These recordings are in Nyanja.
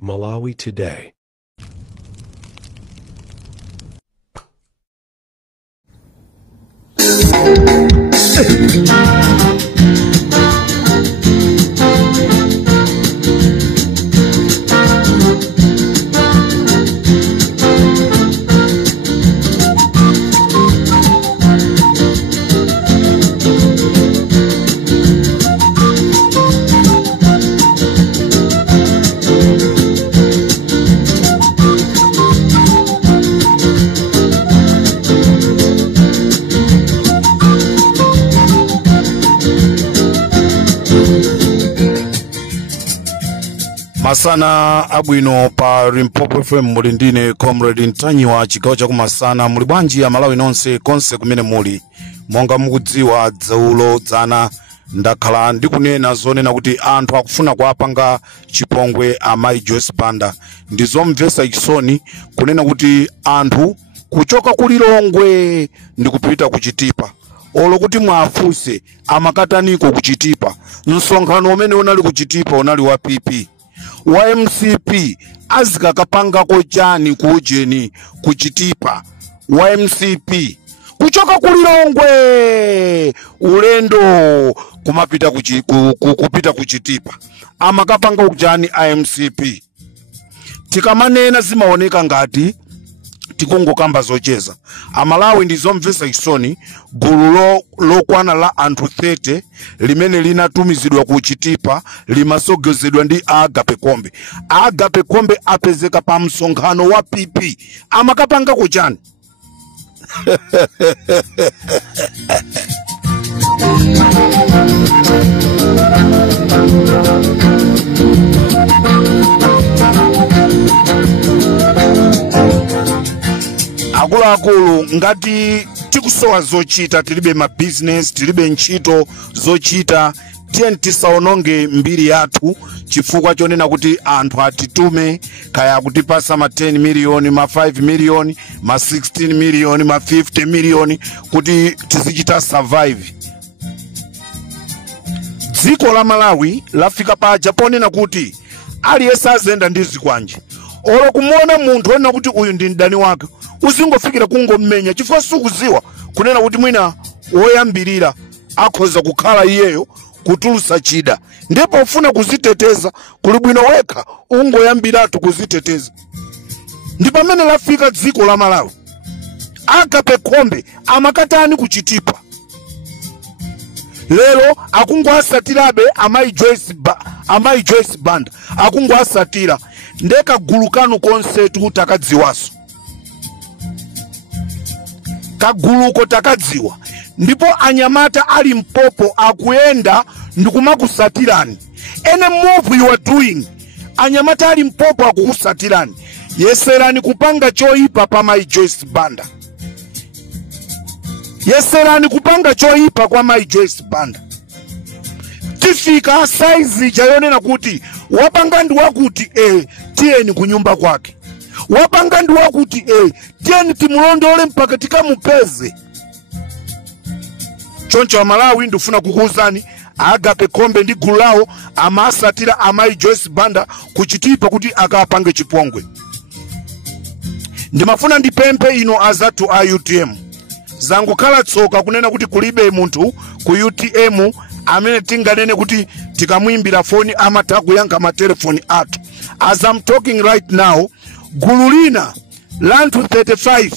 Malawi Today. Masana abwino pa Limpopo FM muli ndine Comrade Ntanyiwa chigawo cha kumasana muli bwanji ya Malawi nonse konse kumene muli monga mukudziwa dzaulo dzana ndakhala ndikunena zonena kuti anthu akufuna kuapanga chipongwe amayi Joyce Banda ndizomvesa chisoni kunena kuti anthu kuchoka kulilongwe ndikupita kuchitipa olo kuti mwafuse amakataniko kuchitipa msonkhano umene unali kuchitipa unali wa PP wa MCP azikakapangako chani kujeni kuchitipa wa MCP kuchoka kulilongwe ulendo kumapita kupita kuchitipa amakapanga kujani MCP tikamanena zimaoneka ngati tikungokamba zocheza amalawi ndizomvesa chisoni gulu lokwana la anthu 30 limene linatumizidwa kuchitipa limasogozedwa ndi Agape Kombe. Agape Kombe apezeka pa msonkhano wa PP amakapanga kuchani akulu ngati tikusowa zochita tilibe ma business tilibe ntchito zochita tisaononge mbiri yathu chifukwa chonena kuti anthu atitume kaya kutipasa ma 10 million ma 5 million ma 16 million ma 50 million kuti tizichita survive. Dziko la Malawi lafika pa Japonena kuti aliyesa azenda ndizi kwanje olo kumuona munthu onena kuti uyu ndi mdani wake usingofikira kungomenya chifukwa sukuziwa kunena kuti mwina woyambirira akhoza kukhala iyeyo kutulusa chida ndipo ufuna kuziteteza kuli bwino wekha ungoyambiratu kuziteteza. Ndi pamene lafika dziko la Malawi Agape Kombe amakatani kuchitipa lero akungwasatirabe amayi Joyce Banda akungwasatira ndeka gulu kanu konsetu takadziwaso kaguluko takadziwa ndipo anyamata ali Mpopo akuyenda ndikumakusatirani ene move you are doing anyamata ali Mpopo akukusatirani yeserani kupanga choipa pa mayi Joyce Banda yeserani kupanga choipa kwa mayi Joyce Banda tifika size chayonena kuti wapanga ndi wakuti tieni kunyumba kwake wapanga ndi wakuti tieni timulondole mpaka tikamupeze. Choncho wa Malawi ndifuna kukuuzani Agape Kombe ndi gulu lawo amasatira amayi Joyce Banda kuchitipa kuti akapange chipongwe. Ndimafuna ndipempe ino azatu a UTM zangu kala tsoka kunena kuti kulibe munthu ku UTM amene tinganene kuti tikamwimbira foni amata kuyankha matelefoni athu. As I'm talking right now gulu lina lanthu 35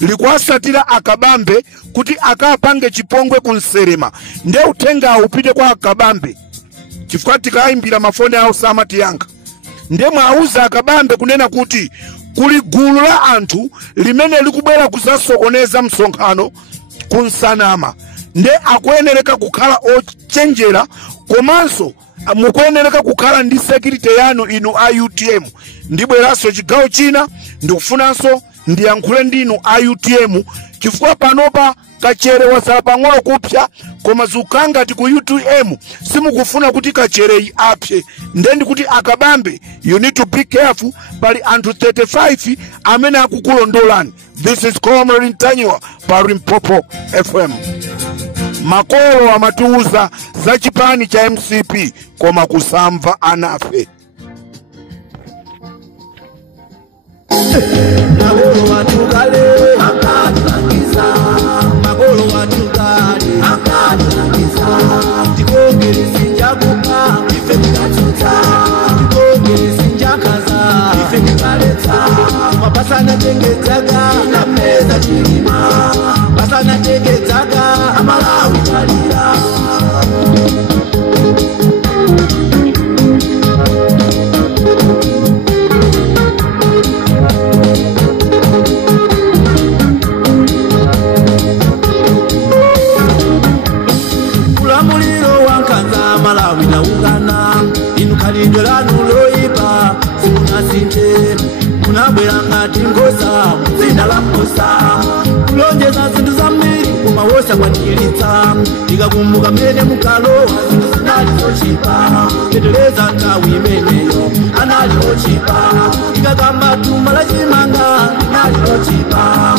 likwasatira Akabambe kuti akapange chipongwe kunserema nde utenga upite kwa Akabambe chifukwa tikaimbira mafoni awo samatiyankha nde mwauza Akabambe kunena kuti kuli gulu la anthu limene likubwera kuzasokoneza msonkhano kunsanama nde akuyenereka kukhala ochenjera komanso mukuyenereka kukhala ndi security yanu inu a UTM. Ndibweraso chigawo china ndikufunanso ndiyankhule ndinu a UTM chifukwa panopa kachere wasala pang'ono kupya koma zukanga ku UTM simukufuna kuti kachereyi apye ndendi kuti Akabambe you need to be careful pali anthu 35 amene akukulondolani. This is Comrade Ntanyiwa pa Limpopo FM. Makolo amatuuza za chipani cha MCP koma kusamva anafe. Makolo watukale akatulangiza, makolo watukale akatulangiza. Tikongere sinjakupa ife tikatuta, tikongere sinjakaza ife tikaleta. Mapasana tengezaga na meza chilima, pasana tengezaga amalawi kalira. Malawi na ugana inukalindela nuloipa simuna sinte munabwera ngati ngosa muzina la mkosa kulonjeza zinthu zambiri kumawosha kwanilitsa ndikakumbuka mene mukalowa zinthu zinali zochipa teteleza nthawi imeneyo anali ochipa ndikakamba tuma la chimanga linali lochipa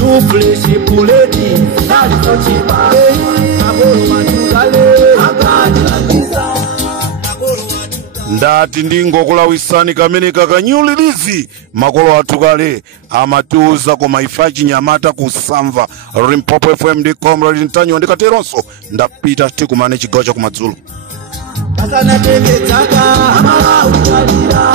yufleshi puleti zinali zochipa makolo watukale akatilangiza. Ndati ndingokulawisani kamene kakanyulirizi makolo atukale amatiuza koma ifachi nyamata kusamva Limpopo FM ndi Comrade Ntanyo ndikateronso ndapita tikumane chigawo cha kumadzulo. Pasana tenge taka amalawi kalira.